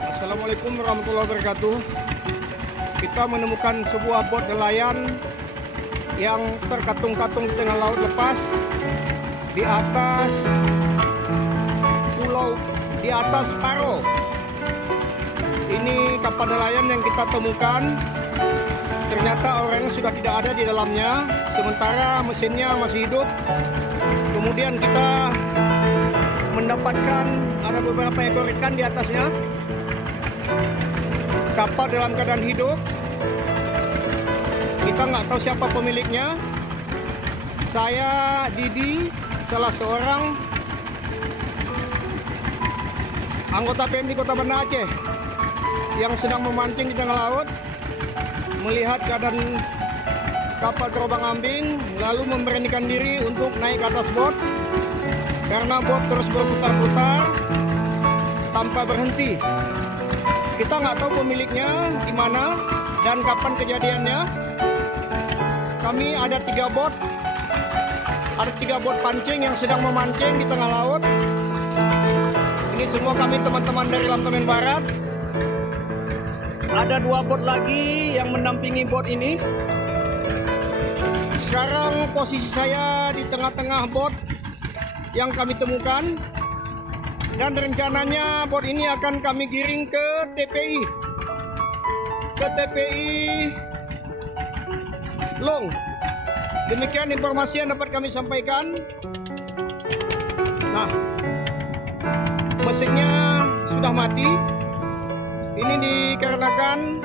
Assalamualaikum warahmatullahi wabarakatuh. Kita menemukan sebuah bot nelayan yang terkatung-katung di tengah laut lepas di atas pulau, di atas Paro. Ini kapal nelayan yang kita temukan. Ternyata orangnya sudah tidak ada di dalamnya, sementara mesinnya masih hidup. Kemudian kita mendapatkan ada beberapa ekor ikan di atasnya. Kapal dalam keadaan hidup. Kita nggak tahu siapa pemiliknya. Saya Didi, salah seorang anggota PMI Kota Banda Aceh yang sedang memancing di tengah laut, melihat keadaan kapal terombang ambing, lalu memberanikan diri untuk naik ke atas bot karena bot terus berputar-putar tanpa berhenti. Kita nggak tahu pemiliknya di mana dan kapan kejadiannya. Kami ada 3 bot, pancing yang sedang memancing di tengah laut. Ini semua kami teman-teman dari Lantamen Barat. Ada 2 bot lagi yang mendampingi bot ini. Sekarang posisi saya di tengah-tengah bot yang kami temukan. Dan rencananya bot ini akan kami giring ke TPI Long. Demikian informasi yang dapat kami sampaikan. Nah, mesinnya sudah mati. Ini dikarenakan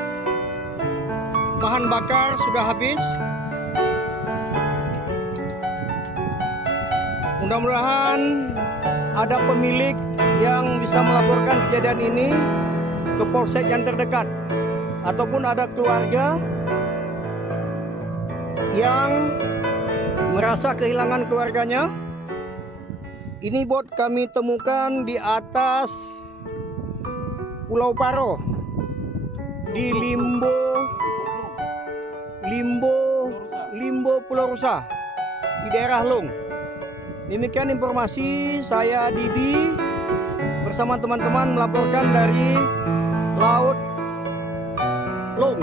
bahan bakar sudah habis. Mudah-mudahan ada pemilik yang bisa melaporkan kejadian ini ke polsek yang terdekat, ataupun ada keluarga yang merasa kehilangan keluarganya. Ini bot kami temukan di atas Pulau Paro di Limbo Pulau Rusa di daerah Long. Demikian informasi, saya Didi bersama teman-teman melaporkan dari Laut Long.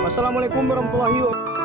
Wassalamualaikum warahmatullahi wabarakatuh.